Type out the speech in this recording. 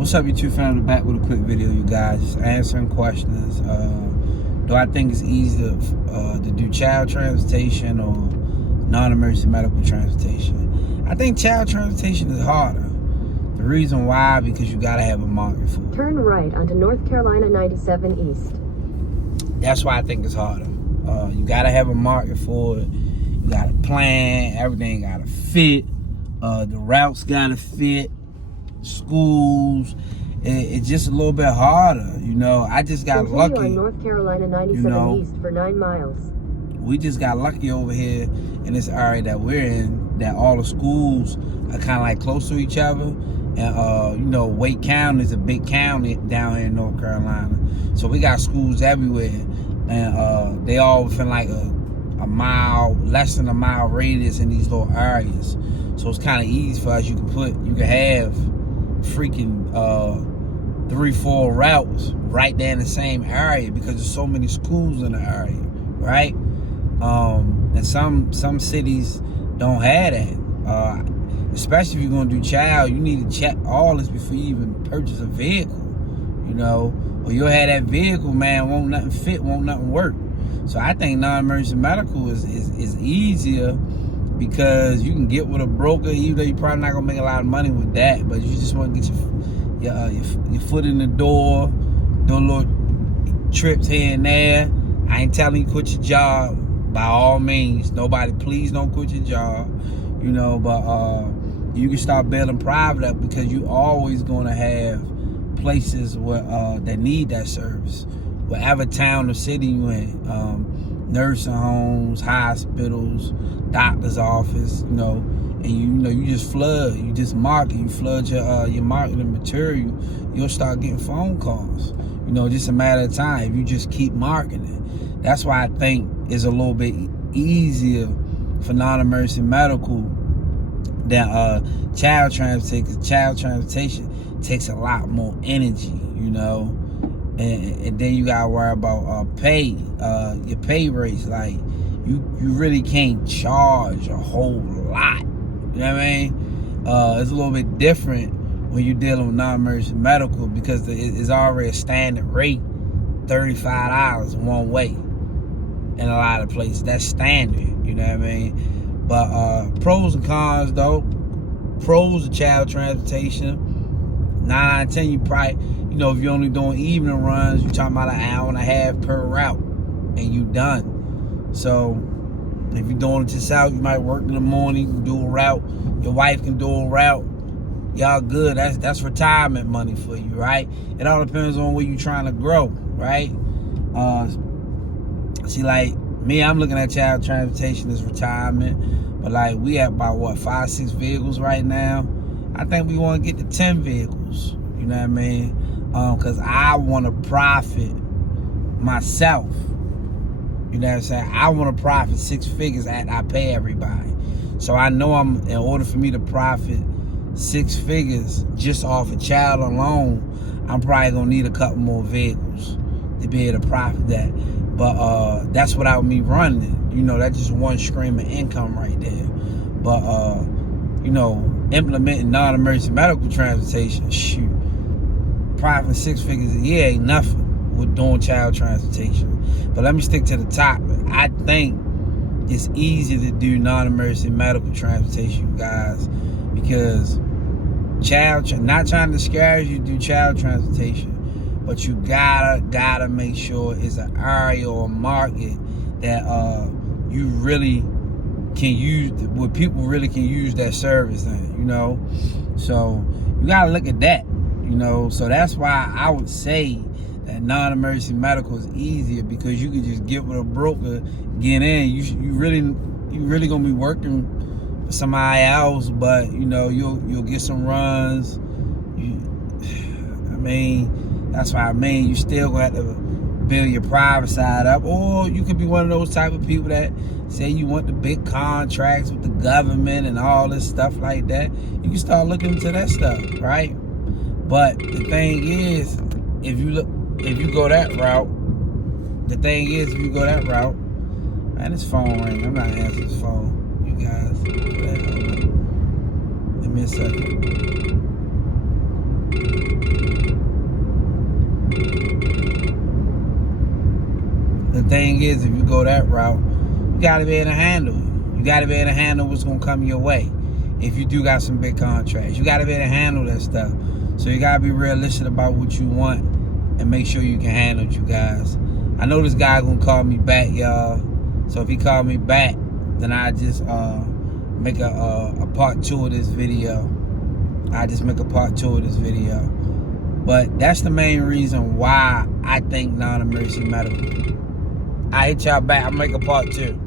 What's up, YouTube family? Back with a quick video, you guys. Just answering questions. Do I think it's easier to do child transportation or non-emergency medical transportation? I think child transportation is harder. The reason why, because you gotta have a market for it. Turn right onto North Carolina 97 East. That's why I think it's harder. You gotta have a market for it. You gotta plan. Everything gotta fit. The routes gotta fit. Schools. It's just a little bit harder. You know, I just got lucky. On North Carolina 97 East for 9 miles. We just got lucky over here in this area that we're in, that all the schools are kind of like close to each other. And, you know, Wake County is a big county down here in North Carolina. So we got schools everywhere. And they all within like a mile, less than a mile radius in these little areas. So it's kind of easy for us. You can have freaking 3-4 routes right there in the same area because there's so many schools in the area, right? And some cities don't have that. Especially if you're gonna do child, you need to check all this before you even purchase a vehicle, you know? Or you'll have that vehicle, man, won't nothing fit, won't nothing work. So I think non-emergency medical is easier because you can get with a broker, even though you're probably not gonna make a lot of money with that, but you just want to get your foot in the door, do a little trips here and there. I ain't telling you quit your job by all means. Nobody, please don't quit your job, you know. But you can start building private up because you always gonna have places where that need that service, wherever town or city you in. Nursing homes, hospitals, doctor's office, you know, and you just flood, you just market, you flood your marketing material, you'll start getting phone calls. You know, just a matter of time if you just keep marketing. That's why I think it's a little bit easier for non-emergency medical than child transportation, because child transportation takes a lot more energy, you know. And then you gotta worry about your pay rates. Like you really can't charge a whole lot. You know what I mean? It's a little bit different when you're dealing with non-emergency medical because it's already a standard rate, $35 one way in a lot of places. That's standard. You know what I mean? But pros and cons though. Pros of child transportation. 9 out of 10, you probably, you know, if you're only doing evening runs, you're talking about an hour and a half per route, and you done. So if you're doing it yourself, you might work in the morning, you do a route, your wife can do a route, y'all good. That's retirement money for you, right? It all depends on where you're trying to grow, right? See, like me, I'm looking at child transportation as retirement, but like we have about what, 5-6 vehicles right now. I think we want to get to 10 vehicles, you know what I mean? Because I want to profit myself, you know what I'm saying? I want to profit 6 figures after I pay everybody. So I know in order for me to profit 6 figures just off a child alone, I'm probably going to need a couple more vehicles to be able to profit that. But that's without me running it. You know, that's just one stream of income right there. But, you know, implementing non-emergency medical transportation, shoot, profiting 6 figures a year ain't nothing with doing child transportation. But let me stick to the topic. I think it's easier to do non-emergency medical transportation, you guys, because not trying to discourage you to do child transportation, but you gotta make sure it's an area or a market that you really can use, where people really can use that service in, you know. So you gotta look at that, you know. So that's why I would say that non-emergency medical is easier, because you can just get with a broker, get in. You really gonna be working for somebody else, but you know you'll get some runs. I mean, that's what I mean. You still gonna have to build your private side up, or you could be one of those type of people that say you want the big contracts with the government and all this stuff like that. You can start looking into that stuff, right? But the thing is, if you go that route, man, this phone ring. I'm not answering this phone, you guys. Give me a second. thing is, if you go that route, you gotta be able to handle it. You gotta be able to handle what's gonna come your way. If you do got some big contracts, you gotta be able to handle that stuff. So you gotta be realistic about what you want and make sure you can handle it, you guys. I know this guy gonna call me back, y'all. So if he call me back, then I just make a part 2 of this video. I just make a part 2 of this video. But that's the main reason why I think non-emergency medical. I hit y'all back. I'll make a part 2.